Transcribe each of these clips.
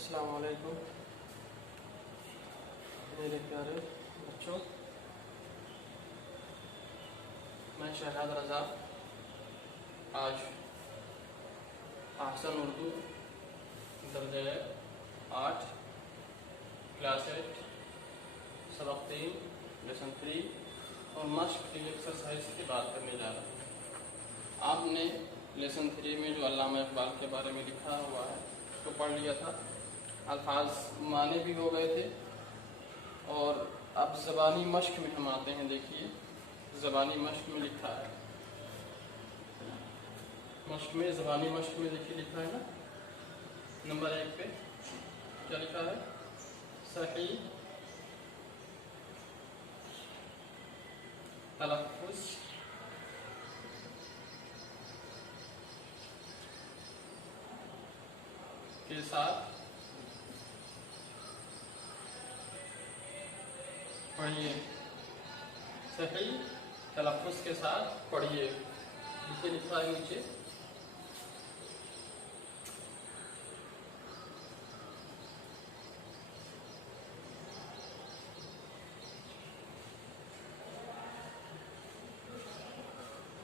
अस्सलाम वालेकुम मेरे प्यारे बच्चों। मैं शहजाद रज़ा आज आहसन उर्दू दर्जे 8 क्लास 8 सबक 3 लेसन 3 और मश्क की एक्सरसाइज की बात करने जा रहा हूँ। आपने लेसन 3 में जो अल्लामा इकबाल के बारे में लिखा हुआ है उसको पढ़ लिया था, अल्फाज माने भी हो गए थे। और अब ज़बानी मश्क में हम आते हैं। देखिए ज़बानी मश्क में लिखा है, ज़बानी मश्क में देखिए लिखा है ना, नंबर 1 पे क्या लिखा है? सही तलफ़्फ़ुज़ के साथ पढ़िए। सही तलफ़्फ़ुज़ के साथ पढ़िए। नीचे लिखा है, नीचे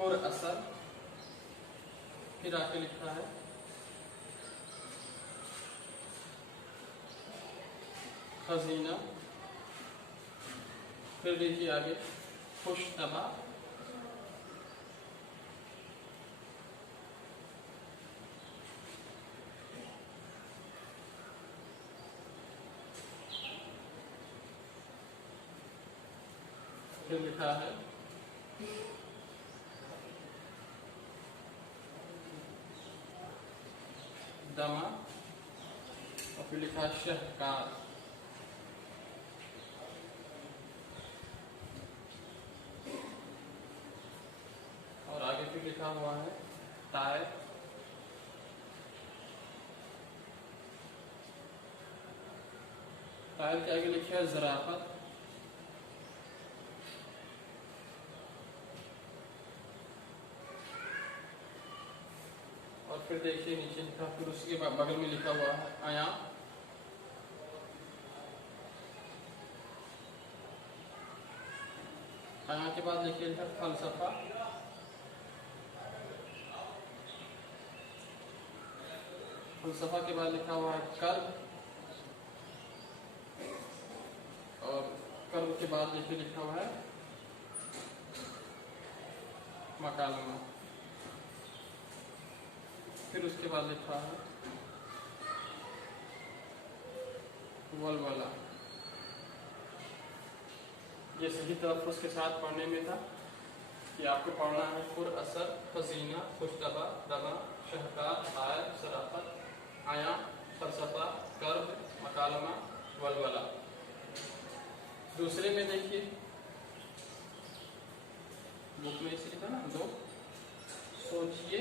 और असर, फिर आके लिखा है खजीना, फिर देखिए आगे खुशतबा, फिर लिखा है दमा और फिर लिखा है शहकार। और आगे फिर लिखा हुआ है ताए, ताए के आगे लिखा है ज़राफ़त, और फिर देखिए नीचे लिखा, फिर उसके बगल में लिखा हुआ है आया, आया के बाद देखिए लिखा फ़लसफ़ा, फ़लसफ़ा के बाद लिखा हुआ है कर्ब, और कर्ब के बाद देखिए लिखा हुआ है मकालमा, फिर उसके बाद लिखा है वलवला। ये सही तलफ़्फ़ुज़ के साथ पढ़ने में था कि आपको पढ़ना है पुर असर, खजीना, खुशतबा, दमा, शहकार, आय, सराफत, आया, फ़लसफ़ा, कर्ब, मकालमा, वलवला। दूसरे में देखिए बुक में इसे लिखा ना, 2 सोचिए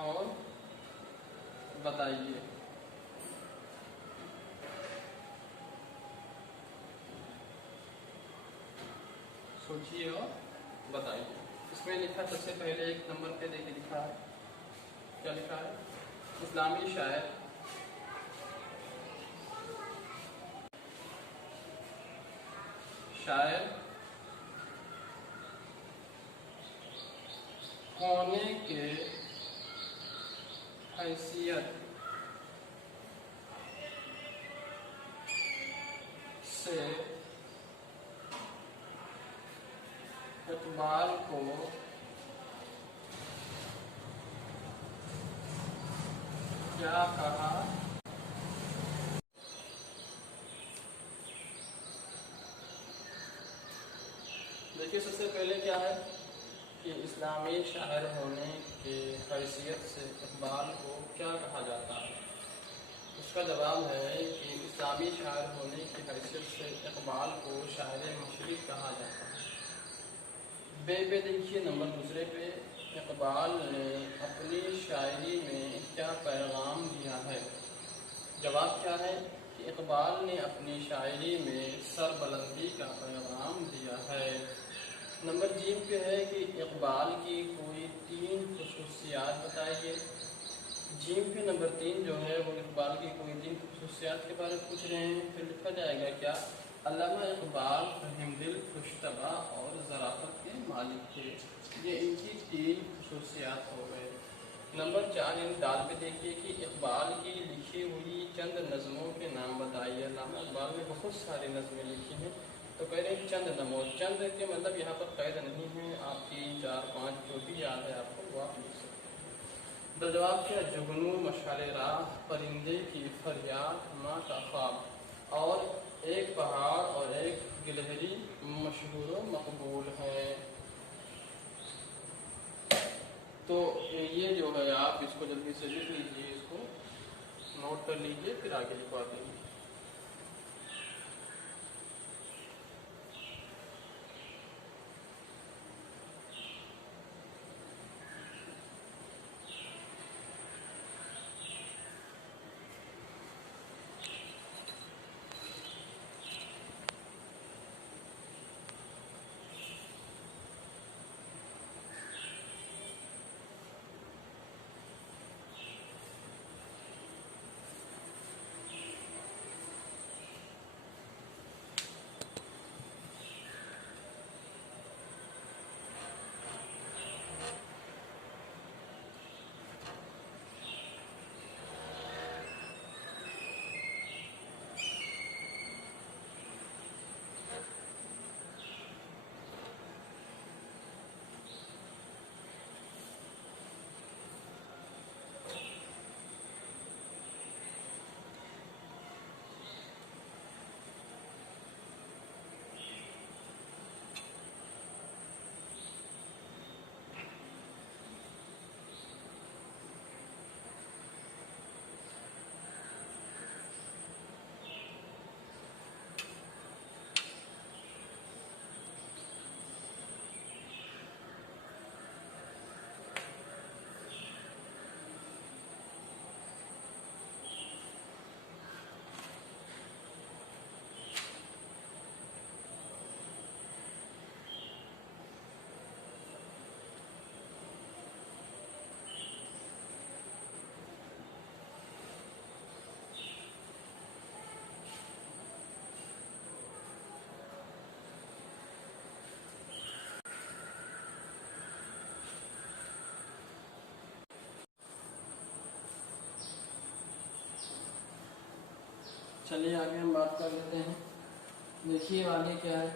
और बताइए। सोचिए और बताइए। इसमें लिखा सबसे पहले 1 नंबर पे देखिए लिखा है, क्या लिखा है? इस्लामी शायर होने के हैसियत से इक़बाल को क्या कहा? देखिए सबसे पहले क्या है कि इस्लामी शायर होने के हैसियत से इक़बाल को क्या कहा जाता है। उसका जवाब है कि इस्लामी शायर होने की हैसियत से इक़बाल को शायर मशरिक़ कहा जाता है। बे पे देखिए नंबर 2 पे, इक़बाल ने अपनी शायरी में क्या पैगाम दिया है। जवाब क्या है कि इक़बाल ने अपनी शायरी में सरबलंदी का पैगाम दिया है। नंबर 3 पे है कि इक़बाल की कोई 3 ख़ुसूसियात बताइए। जीम पे नंबर 3 जो है वो इकबाल की कोई 3 खसूसियात के बारे में पूछ रहे हैं। फिर लिखा जाएगा क्या, अल्लामा इकबाल रहमदिल खुशतबा और ज़राफ़त के मालिक थे। ये इनकी 3 खसूसियात हो गए। नंबर 4 यानी दाल पे देखिए कि इकबाल की लिखी हुई चंद नज़मों के नाम बताइए। अल्लामा इकबाल ने बहुत सारी नज़में लिखी हैं, तो कह रहे हैं चंद नमो, चंद के मतलब यहाँ पर कैद नहीं है, आप 3, 4, 5 जो भी याद है आपको वो आप लिख सकते हैं। जवाब क्या, जुगनू मशाले राह, परिंदे की फरियाद, माँ का ख्वाब और एक पहाड़ और एक गिलहरी मशहूर व मकबूल है। तो ये जो है आप इसको जल्दी से लिख लीजिए, इसको नोट कर लीजिए, फिर आगे लिखवा देंगे। चलिए आगे हम बात कर लेते हैं। देखिए आगे क्या है,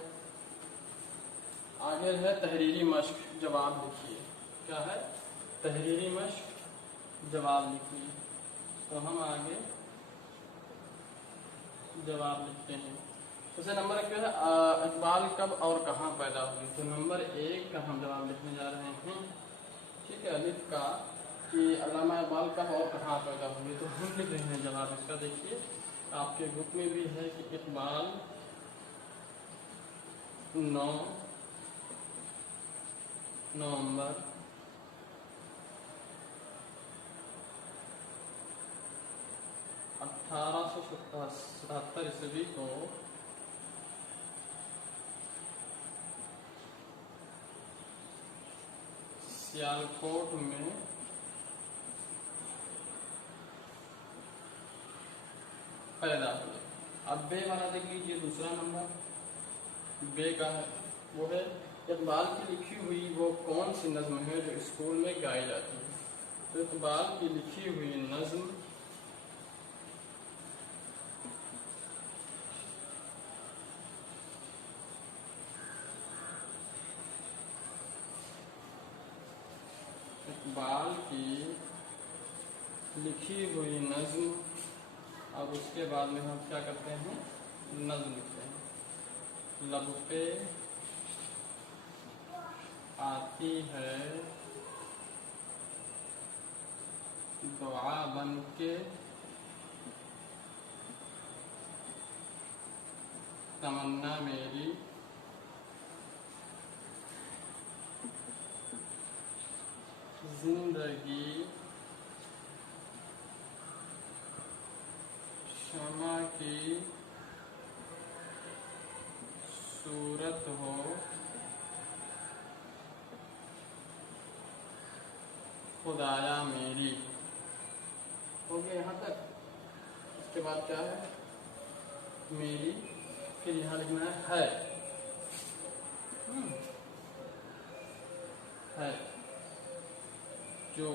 आगे है तहरीरी मश्क, जवाब लिखिए। क्या है, तहरीरी मश्क, जवाब लिखिए। तो हम आगे जवाब लिखते हैं। जैसे नंबर क्या है, इकबाल कब और कहाँ पैदा हुई। तो नंबर 1 का हम जवाब लिखने जा रहे हैं। ठीक है, अलिफ का कि अल्लामा इकबाल कब और कहाँ पैदा हुए, तो हम लिख रहे हैं जवाब इसका। देखिए आपके बुक में भी है कि इकबाल 9 नवंबर 1877 ईस्वी को सियालकोट में पैदा हुए। अब बे वाला देख लीजिए, दूसरा नंबर बे का है, वो है इकबाल की लिखी हुई वो कौन सी नज्म है जो स्कूल में गाई जाती है। तो इकबाल की लिखी हुई नज्म इकबाल की लिखी हुई नज्म, और उसके बाद में हम क्या करते हैं, नज्म लिखते हैं। लब पे आती है दुआ बन के, तमन्ना मेरी जिंदगी शमा की सूरत हो, खुदाया मेरी। हो गया यहाँ तक। इसके बाद क्या है, मेरी, फिर यहाँ लिखना है है जो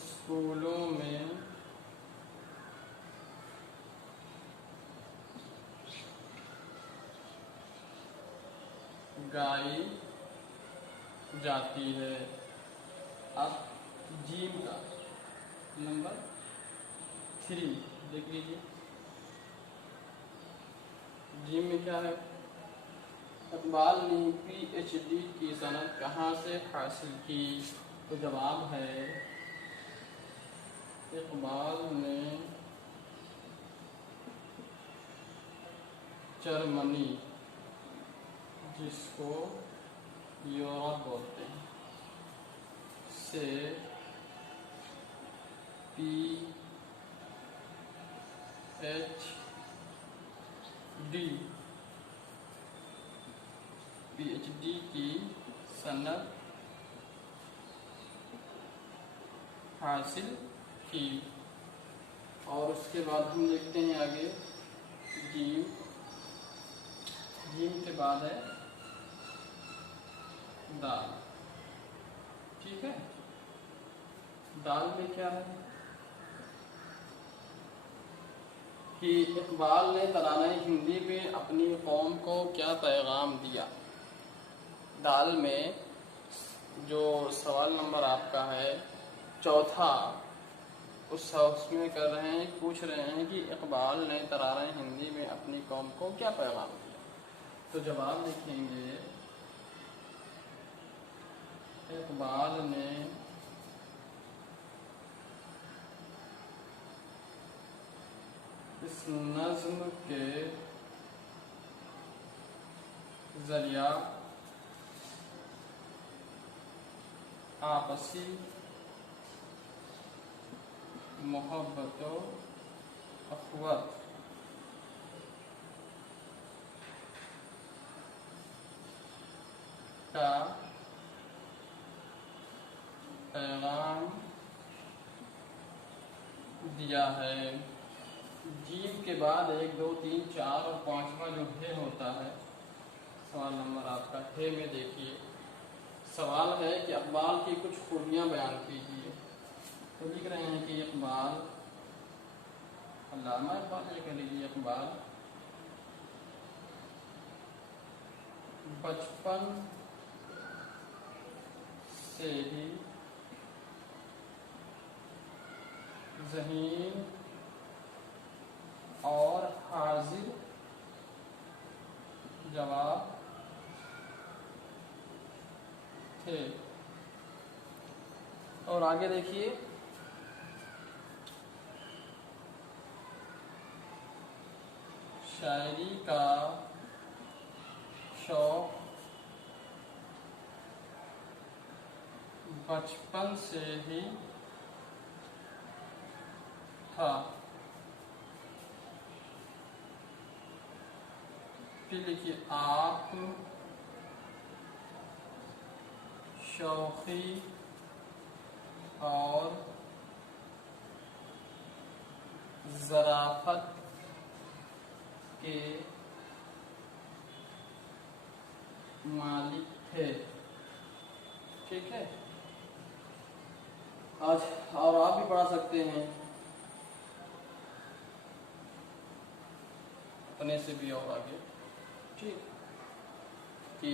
स्कूलों में गाई जाती है। अब जीम का नंबर 3 देख लीजिए। जीम में क्या है, इकबाल ने PhD की सनद कहाँ से हासिल की? तो जवाब है इकबाल ने जर्मनी, जिसको यूरोप बोलते हैं, से PhD की सनद हासिल की। और उसके बाद हम देखते हैं आगे जीम। जीम के बाद है दाल। ठीक है, दाल में क्या है कि इकबाल ने तराना हिंदी में अपनी कौम को क्या पैगाम दिया। दाल में जो सवाल नंबर आपका है चौथा, उसमें कर रहे हैं, पूछ रहे हैं कि इकबाल ने तराना हिंदी में अपनी कौम को क्या पैगाम दिया। तो जवाब लिखेंगे इकबाल ने इस नज़्म के जरिया आपसी मोहब्बत व अख़वत का पैगाम दिया है। जीम के बाद 1, 2, 3, 4 और 5वां जो है होता है, सवाल नंबर आपका है में देखिए। सवाल है कि इकबाल की कुछ खूबियाँ बयान कीजिए। तो लिख रहे हैं कि इकबाल, अल्लामा इकबाल लिख लीजिए, इकबाल बचपन से ही ज़हीन और हाजिर जवाब थे। और आगे देखिए, शायरी का शौक बचपन से ही था। फिर लिखिए, आप शौक़ी और ज़राफ़त के मालिक थे। ठीक है, आज और आप भी पढ़ा सकते हैं अपने से भी और आगे। ठीक, कि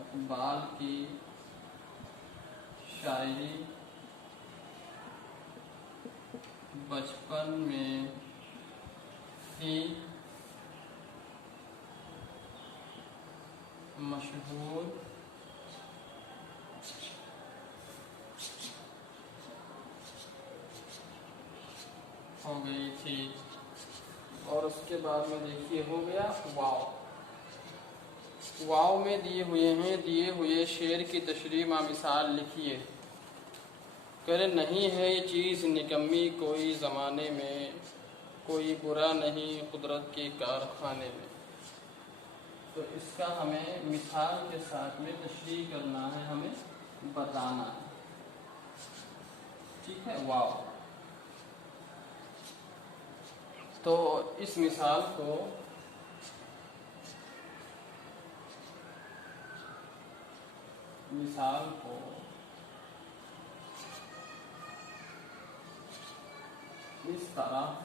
इकबाल की शायरी बचपन में ही मशहूर हो गई थी। और उसके बाद में देखिए हो गया वाव। वाव में दिए हुए शेर की तशरीह मिसाल लिखिए। करे नहीं है ये चीज़ निकम्मी कोई ज़माने में, कोई बुरा नहीं कुदरत के कारखाने में। तो इसका हमें मिसाल के साथ में तशरीह करना है, हमें बताना है। ठीक है, वाव। तो इस मिसाल को इस तरह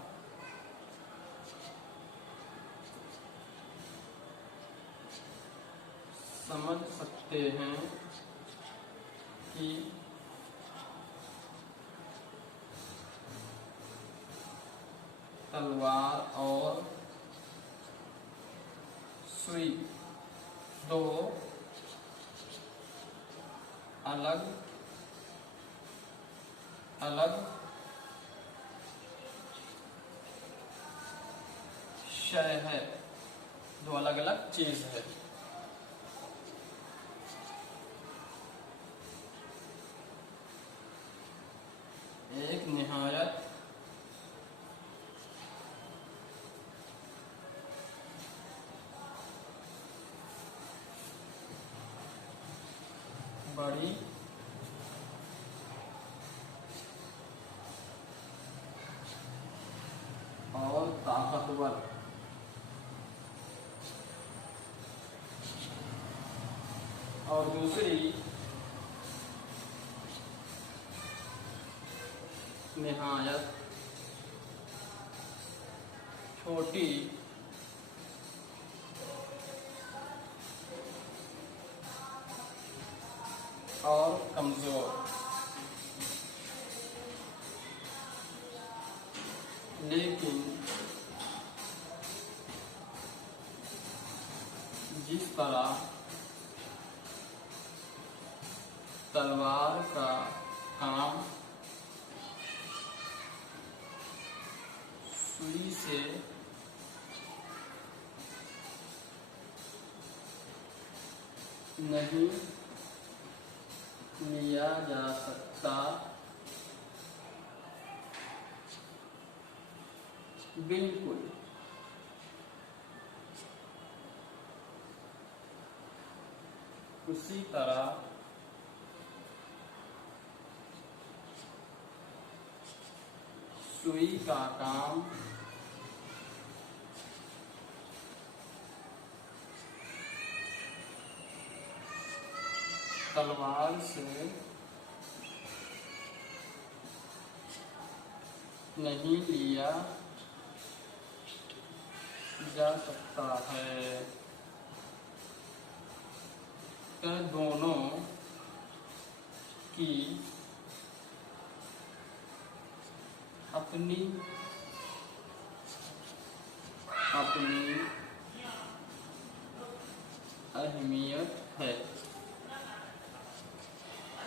समझ सकते हैं कि तलवार और सुई दो अलग अलग शय है, दो अलग अलग चीज है। एक निहायत बड़ी और ताकतवर और दूसरी निहायत छोटी और कमजोर। लेकिन जिस तरह तलवार का काम सुई से नहीं लिया जा सकता, बिल्कुल उसी तरह सुई का काम तलवार से नहीं लिया जा सकता है। दोनों की अपनी अहमियत है।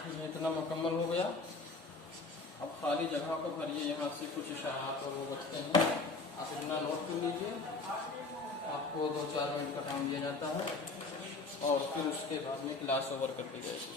ये इतना मुकम्मल हो गया। अब खाली जगह को भरिए, यहाँ से कुछ इशारात और वो बचते हैं, आप इतना नोट कर लीजिए। आपको 2-4 मिनट का टाइम दिया जाता है और फिर उसके बाद में क्लास ओवर कर दी जाएगी।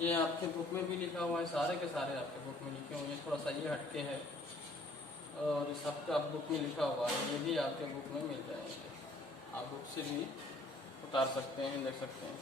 ये आपके बुक में भी लिखा हुआ है, सारे के सारे आपके बुक में लिखे हुए हैं। थोड़ा सा ये हटके है और सबका बुक में लिखा हुआ है, ये भी आपके बुक में मिल जाएंगे। आप बुक से भी उतार सकते हैं, देख सकते हैं।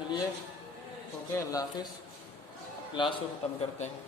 चलिए ओके, अल्लाह हाफिज़। क्लास को ख़त्म करते हैं।